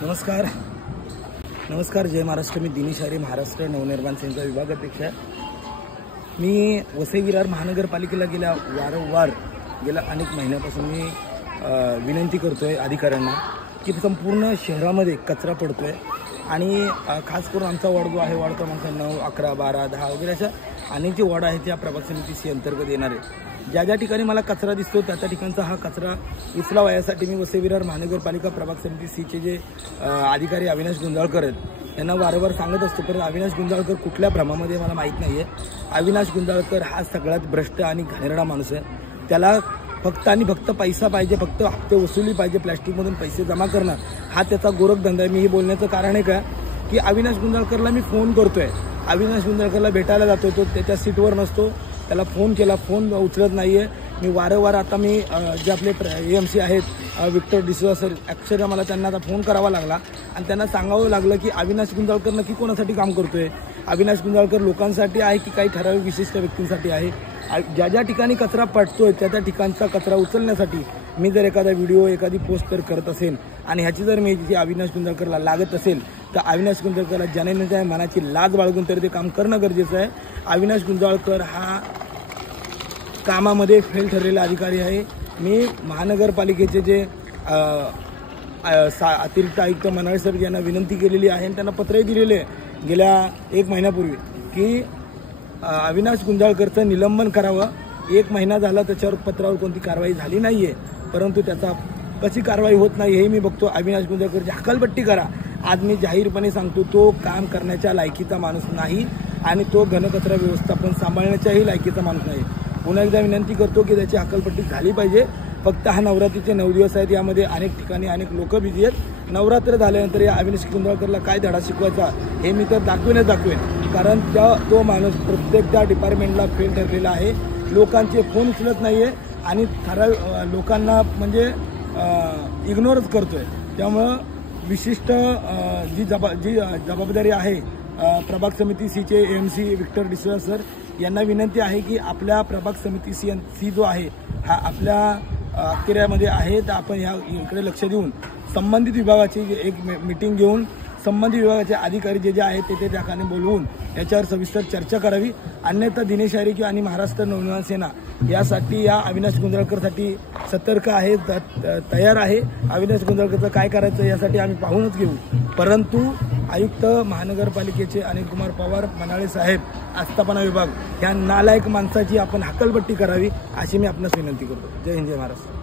नमस्कार जय महाराष्ट्र। मी दिनेश आरे, महाराष्ट्र नवनिर्माण सेनेचा विभागाध्यक्ष आहे। मी वसई विरार महानगरपालिकेला गेल्या अनेक महिन्यापासून मी विनंती करतोय अधिकाऱ्यांना की संपूर्ण शहरामध्ये कचरा पडतोय आणि खास करून आमचा वॉर्ड जो आहे वॉर्ड क्रमांक 9, 11, 12, 10 वगैरे अशा अनेक जे वॉर्ड आहेत त्या प्रभाग समिती सी अंतर्गत येणार आहे। ज्या ठिकाणी मला कचरा दिसतो त्या ठिकाणचा हा कचरा उचलावा यासाठी मी वसई विरार महानगरपालिका प्रभाग समिती सीचे जे अधिकारी अविनाश गुंजाळकर आहेत यांना वारंवार सांगत असतो, पण अविनाश गुंजाळकर कुठल्या भ्रमामध्ये मला माहीत नाही आहे। अविनाश गुंजाळकर हा सगळ्यात भ्रष्ट आणि घाणेरडा माणूस आहे। त्याला फक्त आणि फक्त पैसा पाहिजे, फक्त हप्ते वसुली पाहिजे, प्लॅस्टिकमधून पैसे जमा करणं हा त्याचा गोरखधंदा आहे। मी हे बोलण्याचं कारण आहे का की अविनाश गुंजाळकरला मी फोन करतोय, अविनाश गुंजाळकरला भेटायला जातोय, तो त्याच्या सीटवर नसतो, त्याला फोन केला, फोन उचलत नाहीये। मी वारंवार आता मी जे आपले एएमसी आहेत विक्टर डिसोजा सर, अक्षरशः मला त्यांना आता फोन करावा लागला आणि त्यांना सांगावं लागलं की अविनाश गुंजाळकर नक्की कोणासाठी काम करतोय। अविनाश गुंजाळकर लोकांसाठी आहे की काही ठराविक विशिष्ट व्यक्तींसाठी आहे। ज्या ठिकाणी कचरा पडतोय त्या ठिकाणचा कचरा उचलण्यासाठी मी जर एखादा व्हिडिओ एखादी पोस्ट तर करत असेल आणि ह्याची जर मी अविनाश गुंजाळकरला लागत असेल तर अविनाश गुंजाळकरला ज्याच्या मनाची लाज बाळगून तरी ते काम करणं गरजेचं आहे। अविनाश गुंजाळकर हा कामामध्ये फेल ठरलेला अधिकारी आहे। मी महानगरपालिकेचे जे अतिरिक्त आयुक्त मनाळे सर यांना विनंती केलेली आहे आणि त्यांना पत्रही दिलेले आहे गेल्या 1 महिन्यापूर्वी की अविनाश गुंजाळकरचं निलंबन करावं। 1 महिना झाला त्याच्यावर पत्रावर कोणती कारवाई झाली नाहीये, परंतु त्याचा कशी कारवाई होत नाही हे मी बघतो। अविनाश गुंजाळकरची हकालपट्टी करा। आज मी जाहीरपणे सांगतो तो काम करण्याच्या लायकीचा माणूस नाही आणि तो घनकचरा व्यवस्थापन सांभाळण्याच्याही लायकीचा माणूस नाही। पुन्हा एकदा विनंती करतो की त्याची हकालपट्टी झाली पाहिजे। फक्त हा नवरात्रीचे 9 दिवस आहेत, यामध्ये अनेक ठिकाणी अनेक लोक बिझी आहेत। नवरात्र झाल्यानंतर या अविनाश गुंजाळकरला काय धडा शिकवायचा हे मी तर दाखवेन, कारण तो माणूस प्रत्येक त्या डिपार्टमेंटला फेल ठरलेला आहे। लोकांचे फोन उचलत नाहीये आणि लोकांना म्हणजे इग्नोरच करतोय। त्यामुळं विशिष्ट जी जबाबदारी आहे प्रभाग समिती सीचे एएमसी विक्टर डिसोजा सर यांना विनंती आहे की आपल्या प्रभाग समिती सी जो आहे हा आपल्या अखत्यारीमध्ये आहे, तर आपण इकडे लक्ष देऊन संबंधित विभागाची एक मीटिंग घेऊन संबंधित विभागाचे अधिकारी जे आहेत ते त्या ठिकाणी बोलवून याच्यावर सविस्तर चर्चा करावी। अन्यथा दिनेश आरे आणि महाराष्ट्र नवनिर्माण सेना यासाठी या अविनाश गुंजाळकरसाठी सतर्क आहे, तयार आहे। अविनाश गुंजाळकरचं काय करायचं यासाठी आम्ही पाहूनच घेऊ, परंतु आयुक्त महानगरपालिकेचे अनिल कुमार पवार, मनाळे साहेब, आस्थापना विभाग ह्या नालायक माणसाची आपण हकालपट्टी करावी अशी मी आपणास विनंती करतो। जय हिंद, जय महाराष्ट्र।